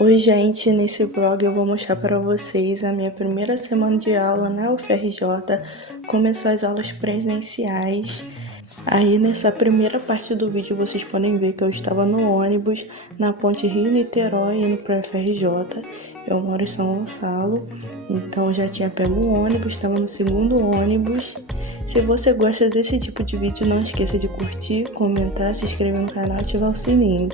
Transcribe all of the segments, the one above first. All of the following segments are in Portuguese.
Oi gente, nesse vlog eu vou mostrar para vocês a minha primeira semana de aula na UFRJ. Começou as aulas presenciais. Aí nessa primeira parte do vídeo vocês podem ver que eu estava no ônibus na ponte Rio-Niterói indo para a UFRJ. Eu moro em São Gonçalo, então já tinha pego um ônibus, estava no segundo ônibus. Se você gosta desse tipo de vídeo, não esqueça de curtir, comentar, se inscrever no canal e ativar o sininho.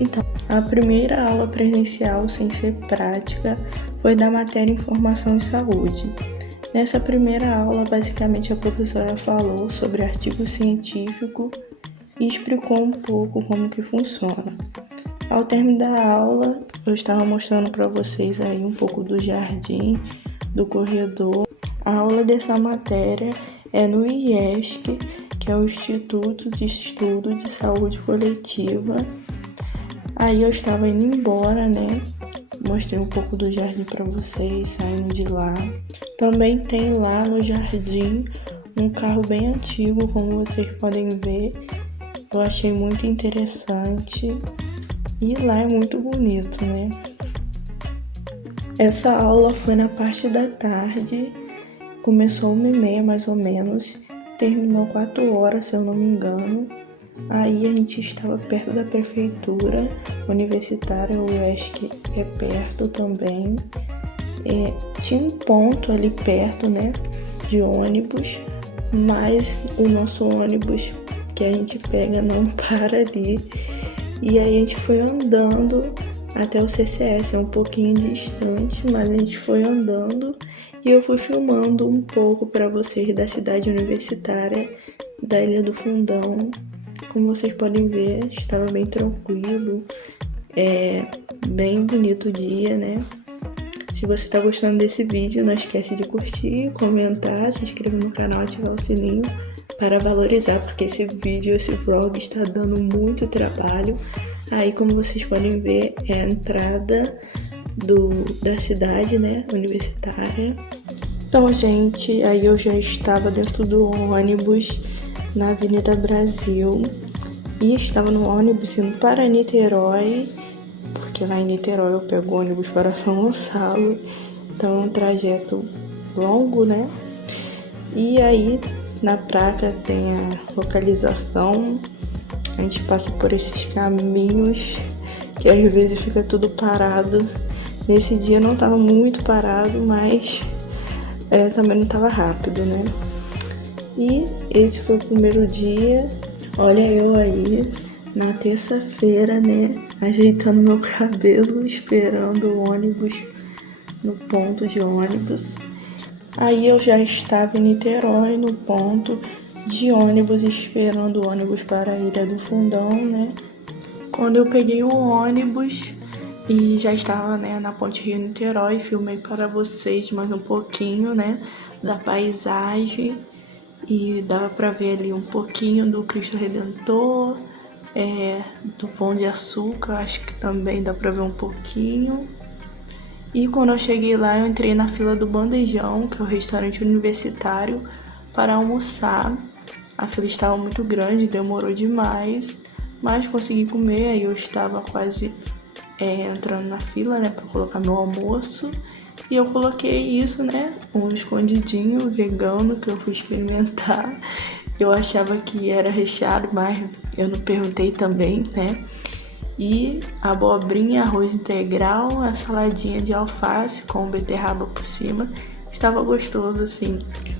Então, a primeira aula presencial, sem ser prática, foi da matéria Informação e Saúde. Nessa primeira aula, basicamente, a professora falou sobre artigo científico e explicou um pouco como que funciona. Ao término da aula, eu estava mostrando para vocês aí um pouco do jardim, do corredor. A aula dessa matéria é no IESC, que é o Instituto de Estudo de Saúde Coletiva. Aí eu estava indo embora, né? Mostrei um pouco do jardim para vocês, saindo de lá. Também tem lá no jardim um carro bem antigo, como vocês podem ver. Eu achei muito interessante. E lá é muito bonito, né? Essa aula foi na parte da tarde. Começou 1h30 mais ou menos. Terminou 4 horas, se eu não me engano. Aí a gente estava perto da prefeitura universitária, o UESC é perto também. Tinha um ponto ali perto, né, de ônibus, mas o nosso ônibus que a gente pega não para ali. E aí a gente foi andando até o CCS, é um pouquinho distante, mas a gente foi andando e eu fui filmando um pouco para vocês da cidade universitária, da Ilha do Fundão. Como vocês podem ver, estava bem tranquilo, bem bonito o dia, né? Se você está gostando desse vídeo, não esquece de curtir, comentar, se inscrever no canal e ativar o sininho para valorizar, porque esse vídeo, esse vlog está dando muito trabalho. Aí, como vocês podem ver, é a entrada da cidade, né, universitária. Então, gente, aí eu já estava dentro do ônibus na Avenida Brasil e estava no ônibus indo para Niterói, porque lá em Niterói eu pego ônibus para São Gonçalo, então é um trajeto longo, né? E aí na placa tem a localização, a gente passa por esses caminhos que às vezes fica tudo parado. Nesse dia não estava muito parado, mas também não estava rápido, né? E esse foi o primeiro dia. Olha eu aí na terça-feira, né, ajeitando meu cabelo, esperando o ônibus no ponto de ônibus. Aí eu já estava em Niterói, no ponto de ônibus, esperando o ônibus para a Ilha do Fundão, né? Quando eu peguei o ônibus e já estava, né, na ponte Rio-Niterói, filmei para vocês mais um pouquinho, né, da paisagem. E dava para ver ali um pouquinho do Cristo Redentor, do Pão de Açúcar, acho que também dá para ver um pouquinho. E quando eu cheguei lá, eu entrei na fila do Bandejão, que é o restaurante universitário, para almoçar. A fila estava muito grande, demorou demais, mas consegui comer. Aí eu estava quase entrando na fila, né, para colocar meu almoço. E eu coloquei isso, né, um escondidinho vegano que eu fui experimentar. Eu achava que era recheado, mas eu não perguntei também, né. E abobrinha, arroz integral, a saladinha de alface com beterraba por cima. Estava gostoso, assim.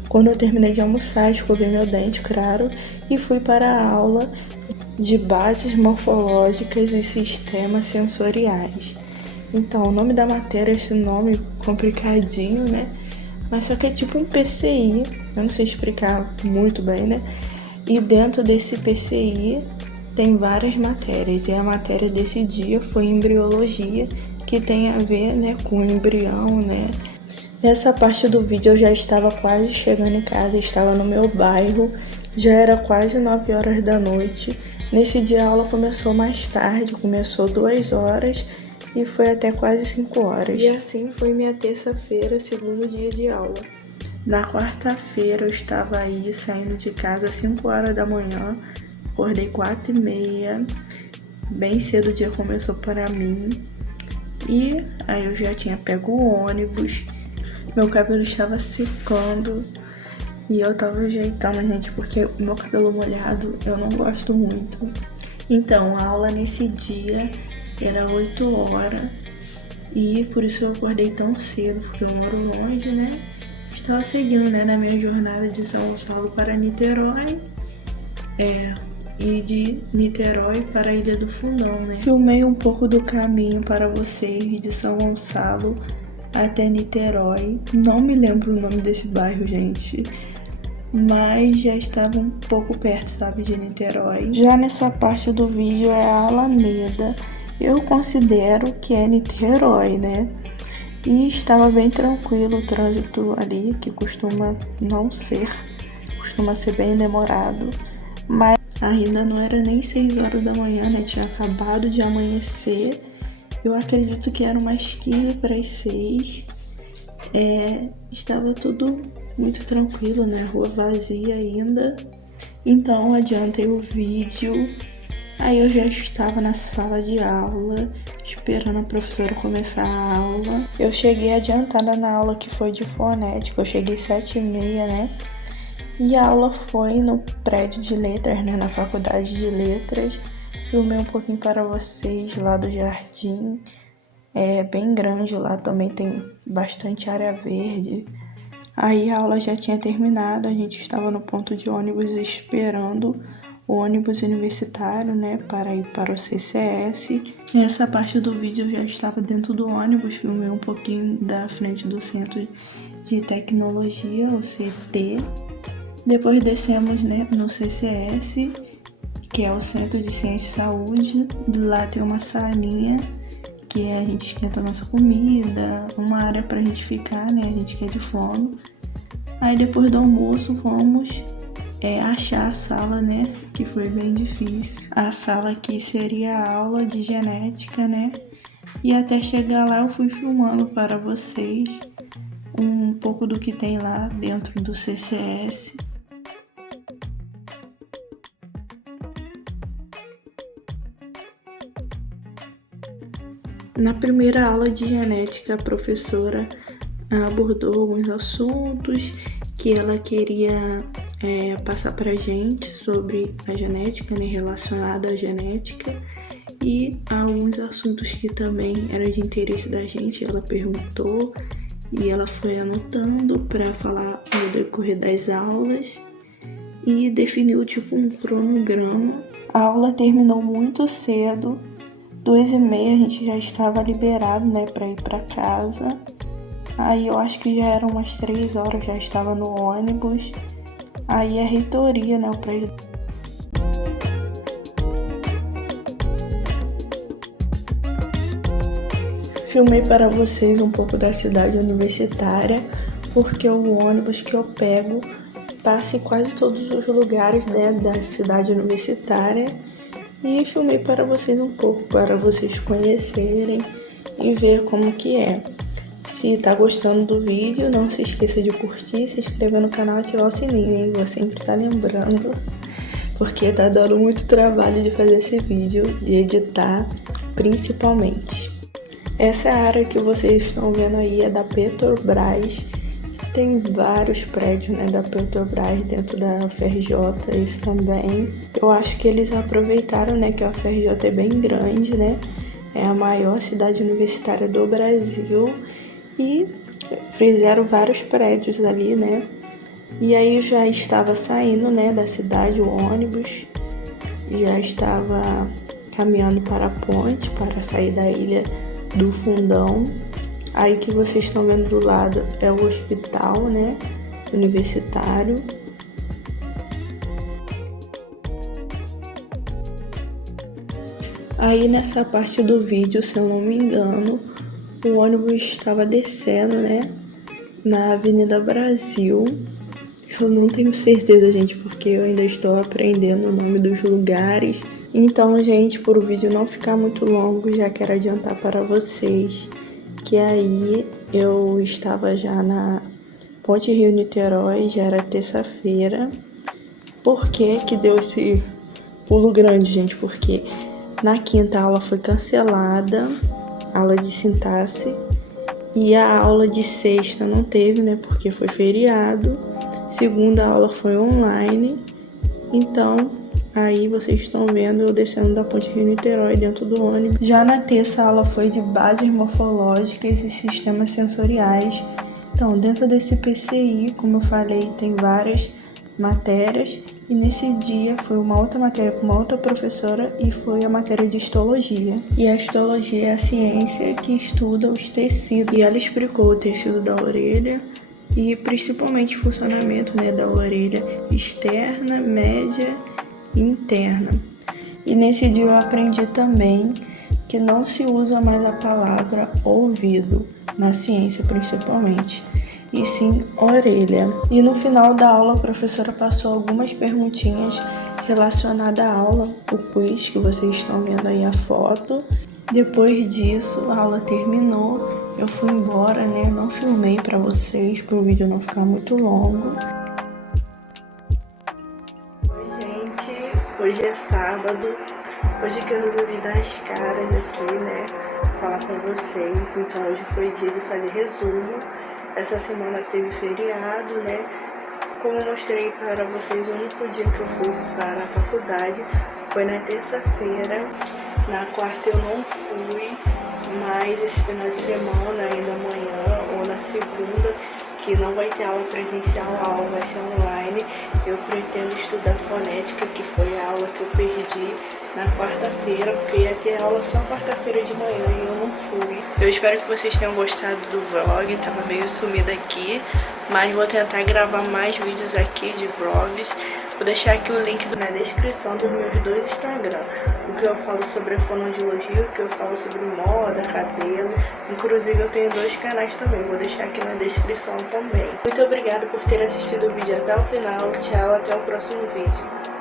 Quando eu terminei de almoçar, escovei meu dente, claro, e fui para a aula de bases morfológicas e sistemas sensoriais. Então, o nome da matéria é esse nome complicadinho, né? Mas só que é tipo um PCI, eu não sei explicar muito bem, né? E dentro desse PCI tem várias matérias. E a matéria desse dia foi embriologia, que tem a ver, né, com embrião, né? Nessa parte do vídeo eu já estava quase chegando em casa, estava no meu bairro, já era quase 9 horas da noite. Nesse dia a aula começou mais tarde, começou 2 horas. E foi até quase 5 horas. E assim foi minha terça-feira, segundo dia de aula. Na quarta-feira eu estava aí saindo de casa às 5 horas da manhã. Acordei 4h30. Bem cedo o dia começou para mim. E aí eu já tinha pego o ônibus, meu cabelo estava secando e eu tava ajeitando, gente, porque meu cabelo molhado eu não gosto muito. Então, a aula nesse dia era 8 horas e por isso eu acordei tão cedo, porque eu moro longe, né? Estava seguindo, né, na minha jornada de São Gonçalo para Niterói, e de Niterói para a Ilha do Fundão, né? Filmei um pouco do caminho para vocês de São Gonçalo até Niterói. Não me lembro o nome desse bairro, gente, mas já estava um pouco perto, sabe, de Niterói. Já nessa parte do vídeo é a Alameda. Eu considero que é Niterói, né? E estava bem tranquilo o trânsito ali, que costuma ser bem demorado. Mas ainda não era nem 6 horas da manhã, né? Tinha acabado de amanhecer. Eu acredito que era umas 15 para as 6. Estava tudo muito tranquilo, né? Rua vazia ainda. Então adiantei o vídeo. Aí eu já estava na sala de aula, esperando a professora começar a aula. Eu cheguei adiantada na aula que foi de fonética. Eu cheguei 7h30, né? E a aula foi no prédio de letras, né? Na faculdade de letras. Filmei um pouquinho para vocês lá do jardim. É bem grande lá, também tem bastante área verde. Aí a aula já tinha terminado, a gente estava no ponto de ônibus esperando o ônibus universitário, né, para ir para o CCS. Nessa parte do vídeo eu já estava dentro do ônibus, filmei um pouquinho da frente do Centro de Tecnologia, o CT. Depois descemos, né, no CCS, que é o Centro de Ciência e Saúde. Lá tem uma salinha que a gente esquenta a nossa comida, uma área pra gente ficar, né, a gente que é de fono. Aí depois do almoço fomos achar a sala, né, que foi bem difícil. A sala aqui seria a aula de genética, né, e até chegar lá eu fui filmando para vocês um pouco do que tem lá dentro do CCS. Na primeira aula de genética, a professora abordou alguns assuntos que ela queria passar pra gente sobre a genética, né, relacionada à genética, e alguns assuntos que também eram de interesse da gente. Ela perguntou e ela foi anotando para falar no decorrer das aulas e definiu tipo um cronograma. A aula terminou muito cedo. 2h30 a gente já estava liberado, né, para ir para casa. Aí eu acho que já eram umas 3 horas, já estava no ônibus. Aí a reitoria, né, o prédio. Filmei para vocês um pouco da cidade universitária, porque o ônibus que eu pego passa em quase todos os lugares, né, da cidade universitária. E filmei para vocês um pouco, para vocês conhecerem e ver como que é. Se tá gostando do vídeo, não se esqueça de curtir, se inscrever no canal e ativar o sininho, hein? Vou sempre tá lembrando, porque tá dando muito trabalho de fazer esse vídeo, de editar, principalmente. Essa área que vocês estão vendo aí é da Petrobras. Tem vários prédios, né, da Petrobras dentro da UFRJ, isso também. Eu acho que eles aproveitaram, né, que a UFRJ é bem grande, né, é a maior cidade universitária do Brasil, e fizeram vários prédios ali, né. E aí eu já estava saindo, né, da cidade, o ônibus, já estava caminhando para a ponte, para sair da Ilha do Fundão. Aí que vocês estão vendo do lado é o hospital, né, universitário. Aí nessa parte do vídeo, se eu não me engano, o ônibus estava descendo, né, na Avenida Brasil. Eu não tenho certeza, gente, porque eu ainda estou aprendendo o nome dos lugares. Então, gente, por o vídeo não ficar muito longo, já quero adiantar para vocês que aí eu estava já na Ponte Rio-Niterói, já era terça-feira. Por que deu esse pulo grande, gente? Porque na quinta a aula foi cancelada aula de sintaxe. E a aula de sexta não teve, né, porque foi feriado. Segunda aula foi online. Então, aí vocês estão vendo eu descendo da Ponte Rio-Niterói dentro do ônibus. Já na terça a aula foi de bases morfológicas e sistemas sensoriais. Então, dentro desse PCI, como eu falei, tem várias matérias. E nesse dia foi uma outra matéria com uma outra professora e foi a matéria de histologia. E a histologia é a ciência que estuda os tecidos. E ela explicou o tecido da orelha e principalmente o funcionamento, né, da orelha externa, média e interna. E nesse dia eu aprendi também que não se usa mais a palavra ouvido, na ciência principalmente, e sim orelha. E no final da aula a professora passou algumas perguntinhas relacionadas à aula, o quiz que vocês estão vendo aí a foto. Depois disso a aula terminou, eu fui embora, né? Não filmei para vocês, para o vídeo não ficar muito longo. Oi gente, hoje é sábado, hoje que eu resolvi dar as caras aqui, né? Falar com vocês, então hoje foi dia de fazer resumo. Essa semana teve feriado, né? Como eu mostrei para vocês, o único dia que eu fui para a faculdade foi na terça-feira. Na quarta eu não fui, mas esse final de semana, ainda amanhã ou na segunda, que não vai ter aula presencial, a aula vai ser online. Eu pretendo estudar fonética, que foi a aula que eu perdi na quarta-feira, porque ia ter aula só quarta-feira de manhã e eu não fui. Eu espero que vocês tenham gostado do vlog, tava meio sumida aqui, mas vou tentar gravar mais vídeos aqui de vlogs. Vou deixar aqui o link na descrição dos meus dois Instagram. O que eu falo sobre fonoaudiologia, o que eu falo sobre moda, cabelo. Inclusive eu tenho dois canais também, vou deixar aqui na descrição também. Muito obrigada por ter assistido o vídeo até o final. Tchau, até o próximo vídeo.